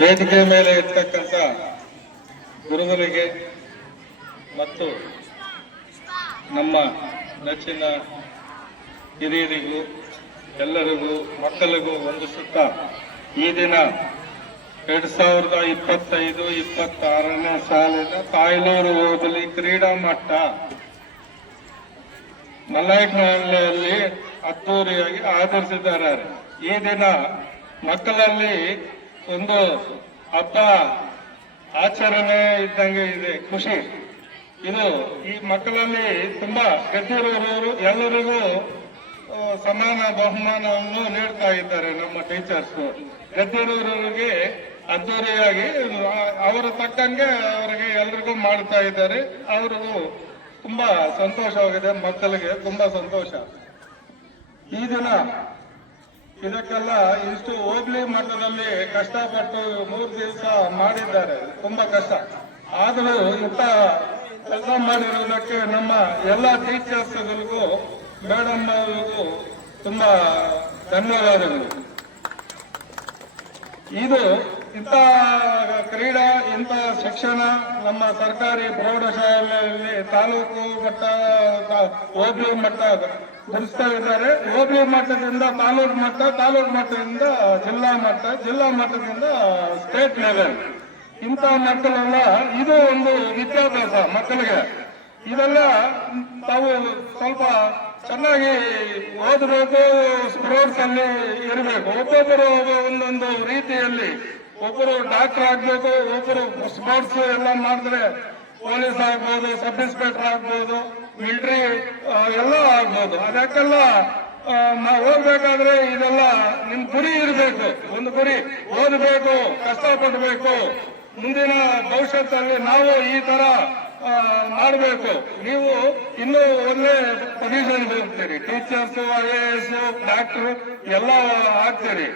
ವೇದಿಕೆ ಮೇಲೆ ಇರ್ತಕ್ಕಂಥ ಗುರುಗಳಿಗೆ ಮತ್ತು ನಮ್ಮ ನೆಚ್ಚಿನ ಹಿರಿಯರಿಗೂ, ಎಲ್ಲರಿಗೂ, ಮಕ್ಕಳಿಗೂ ವಂದಿಸುತ್ತಾ ಈ ದಿನ ಎರಡ್ ಸಾವಿರದ ಇಪ್ಪತ್ತೈದು, ಇಪ್ಪತ್ತಾರನೇ ಸಾಲಿನ ತಾಯ್ಲೂರು ಓದಲಿ ಕ್ರೀಡಾ ಮಟ್ಟ ಮಲ್ಲಯ್ಯನಹಳ್ಳಿಯಲ್ಲಿ ಅದ್ದೂರಿಯಾಗಿ ಆಚರಿಸಿದ್ದಾರೆ. ಈ ದಿನ ಮಕ್ಕಳಲ್ಲಿ ಒಂದು ಹಬ್ಬ ಆಚರಣೆ ಇದ್ದಂಗೆ ಇದೆ, ಖುಷಿ. ಇದು ಈ ಮಕ್ಕಳಲ್ಲಿ ತುಂಬಾ ಗೆದ್ದಿರುವವರು ಎಲ್ಲರಿಗೂ ಸಮಾನ ಬಹುಮಾನವನ್ನು ನೀಡ್ತಾ ಇದ್ದಾರೆ ನಮ್ಮ ಟೀಚರ್ಸ್ ಗೆದ್ದಿರುವವರಿಗೆ ಅದ್ದೂರಿಯಾಗಿ ಅವರ ತಕ್ಕಂಗೆ ಅವರಿಗೆ ಎಲ್ರಿಗೂ ಮಾಡ್ತಾ ಇದ್ದಾರೆ. ಅವ್ರಿಗೂ ತುಂಬಾ ಸಂತೋಷವಾಗಿದೆ, ಮಕ್ಕಳಿಗೆ ತುಂಬಾ ಸಂತೋಷ. ಈ ದಿನ ಇದಕ್ಕೆಲ್ಲ ಇಷ್ಟು ಹೋಗ್ಲಿ ಮಟ್ಟದಲ್ಲಿ ಕಷ್ಟಪಟ್ಟು ಮೂರು ದಿವಸ ಮಾಡಿದ್ದಾರೆ. ತುಂಬಾ ಕಷ್ಟ. ಆದರೂ ಇಂಥ ಕೆಲಸ ಮಾಡಿರುವುದಕ್ಕೆ ನಮ್ಮ ಎಲ್ಲ ಟೀಚರ್ಸ್ಗಳಿಗೂ, ಮೇಡಮ್ ಅವರಿಗೂ ತುಂಬಾ ಧನ್ಯವಾದಗಳು. ಇದು ಇಂಥ ಕ್ರೀಡಾ ಇಂಥ ಶಿಕ್ಷಣ ನಮ್ಮ ಸರ್ಕಾರಿ ಪ್ರೌಢಶಾಲೆಯಲ್ಲಿ ತಾಲೂಕು ಮಟ್ಟ ಓಬಿ ಮಟ್ಟ ಧರಿಸ್ತಾ ಇದ್ದಾರೆ. ಓಬಿ ಮಟ್ಟದಿಂದ ತಾಲೂಕು ಮಟ್ಟ, ತಾಲೂಕು ಮಟ್ಟದಿಂದ ಜಿಲ್ಲಾ ಮಟ್ಟ, ಜಿಲ್ಲಾ ಮಟ್ಟದಿಂದ ಸ್ಟೇಟ್ ಲೆವೆಲ್. ಇಂಥ ಮಕ್ಕಳೆಲ್ಲ ಇದು ಒಂದು ವಿದ್ಯಾಭ್ಯಾಸ ಮಕ್ಕಳಿಗೆ. ಇದೆಲ್ಲ ತಾವು ಸ್ವಲ್ಪ ಚೆನ್ನಾಗಿ ಓದಬೇಕು ಸ್ಪೋರ್ಟ್ಸ್ ಅಲ್ಲಿ ಇರಬೇಕು. ಒಬ್ಬೊಬ್ಬರು ಒಂದೊಂದು ರೀತಿಯಲ್ಲಿ ಒಬ್ಬರು ಡಾಕ್ಟರ್ ಆಗ್ಬೇಕು, ಒಬ್ಬರು ಸ್ಪೋರ್ಟ್ಸ್ ಎಲ್ಲ ಮಾಡಿದ್ರೆ ಪೊಲೀಸ್ ಆಗ್ಬೋದು, ಸಬ್ ಇನ್ಸ್ಪೆಕ್ಟರ್ ಆಗ್ಬೋದು, ಮಿಲಿಟರಿ ಎಲ್ಲ ಆಗ್ಬೋದು. ಅದಕ್ಕೆಲ್ಲ ನಾವು ಹೋಗ್ಬೇಕಾದ್ರೆ ಇದೆಲ್ಲ ನಿಮ್ ಗುರಿ ಇರಬೇಕು. ಒಂದು ಗುರಿ. ಓದಬೇಕು, ಕಷ್ಟಪಡಬೇಕು. ಮುಂದಿನ ಭವಿಷ್ಯದಲ್ಲಿ ನಾವು ಈ ತರ ಮಾಡಬೇಕು. ನೀವು ಇನ್ನೂ ಒಳ್ಳೆ ಪೊಸಿಷನ್ ಹೋಗ್ತೀರಿ. Teachers I A S doctor ಎಲ್ಲ ಆಗ್ತೀರಿ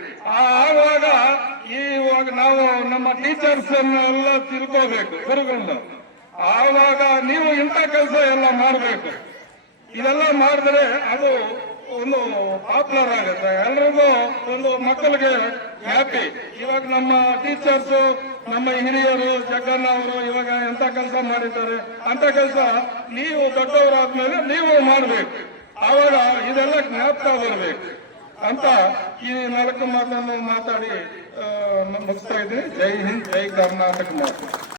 ಆವಾಗ ಇವಾಗ ನಾವು ನಮ್ಮ ಟೀಚರ್ಸ್ ಎಲ್ಲ ತಿಳ್ಕೋಬೇಕು ಗುರುಗಳನ್ನ ಆವಾಗ ನೀವು ಇಂಥ ಕೆಲಸ ಎಲ್ಲ ಮಾಡಬೇಕು. ಇದೆಲ್ಲ ಮಾಡಿದ್ರೆ ಅದು ಒಂದು ಪಾಪ್ಯುಲರ್ ಆಗುತ್ತೆ. ಎಲ್ರಿಗೂ ಒಂದು ಮಕ್ಕಳಿಗೆ ಹ್ಯಾಪಿ ಇವಾಗ ನಮ್ಮ ಟೀಚರ್ಸ್ ನಮ್ಮ ಹಿರಿಯರು, ಜಗ್ಗಣ್ಣ ಅವರು ಇವಾಗ ಎಂತ ಕೆಲಸ ಮಾಡಿದ್ದಾರೆ? ಅಂತ ಕೆಲಸ ನೀವು ದೊಡ್ಡವರಾದ್ಮೇಲೆ ನೀವು ಮಾಡಬೇಕು. ಆವಾಗ ಇದೆಲ್ಲ ಜ್ಞಾಪಕ ಬರಬೇಕು. ಅಂತ ಈ ನಾಲ್ಕು ಮಾತನ್ನು ಮಾತಾಡಿ ಮುಗಿಸ್ತಾ ಇದ್ದೀನಿ. ಜೈ ಹಿಂದ್, ಜೈ ಕರ್ನಾಟಕ ಮಾತು.